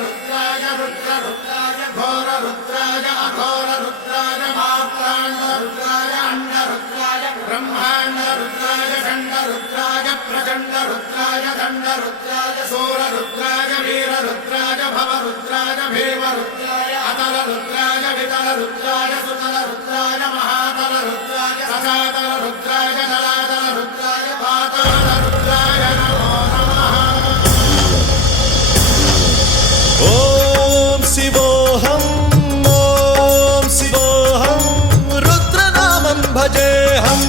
रुद्राय घोर रुद्राय अघोर रुद्राय मात्राण्ड रुद्राय अंड रुद्राय ब्रह्मांड रुद्राय खंड रुद्राय प्रचंड रुद्राय दंड रुद्राय सूर रुद्राय वीर रुद्राय भव रुद्राय भीम रुद्राय अतल रुद्राय वितल रुद्राय सुतल रुद्राय महातल रुद्राय सजातल रुद्राय जलातल रुद्राय पाताल रुद्राय नमो नमः। ओम शिवोऽहं रुद्रनामं भजेऽहम्।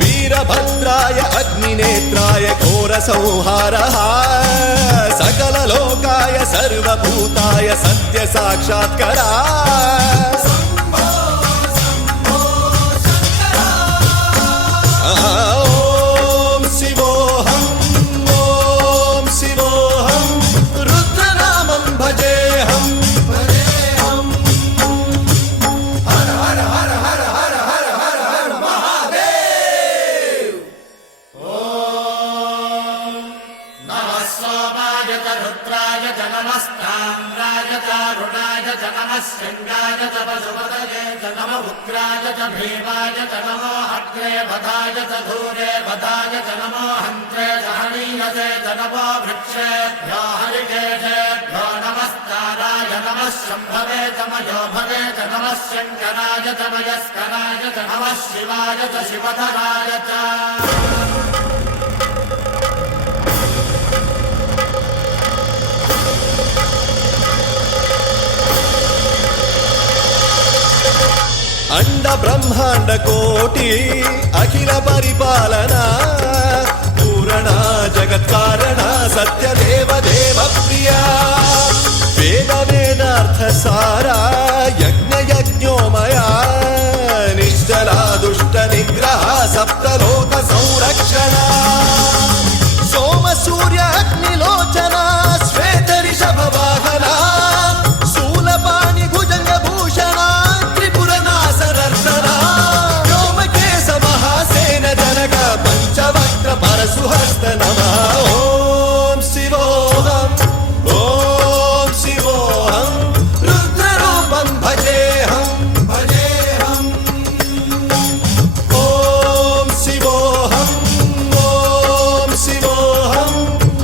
वीरभद्राय अग्निनेत्राय घोरसंहारः सकललोकाय सर्वभूताय सत्यसाक्षात्करा। ॐ शिवोऽहं रुद्रनामं भजेऽहम्। हर हर हर हर हर हर हर हर महादेव। नमः सोमाय च रुद्राय च नमस्ताम्राय च अरुणाय च नमः शृङ्गाय च पशुपतये च नमः उग्राय च भीमाय च नमो अग्रे वधाय च धूरे वधाय च नमो हन्त्रे च हनीयसे च नमो वृक्षेभ्यो हरिकेशेभ्यो नमस्काराय नमः शम्भवे च मयोभवे च नमः शङ्कराय च मयस्कराय च नमः शिवाय च शिवधराय च। अंड ब्रह्मांड कोटि अखिल परिपालना पूरणा जगत्कारणा सत्यदेव देव प्रिया वेद वेदार्थ सारा यज्ञ यज्ञोमया निश्चला दुष्ट निग्रह सप्तलोक संरक्षणा सोम सूर्य अग्निलोचना श्वेत ऋषभ वाहना शूलपाणि भुजंग भूषणा पंचवक्त्र परशुहस्त नमः। ओम शिवोऽहं रुद्ररूपं भजेऽहं। ओम शिवोऽहं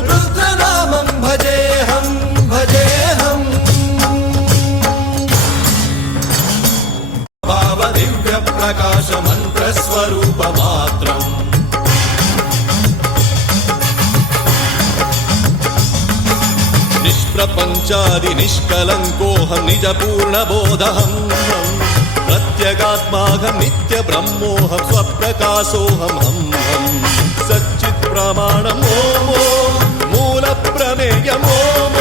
रुद्रनामं भजेऽहं। भाव दिव्य प्रकाश मंत्र स्वरूप मात्रम् निष्प्रपंचादि निष्कलंकोऽहं निजपूर्णबोधहं प्रत्यगात्माहं नित्य ब्रह्मोऽहं स्वप्रकाशोऽहं सच्चित् प्रमाणम् ओम मूल प्रमेयम् ओम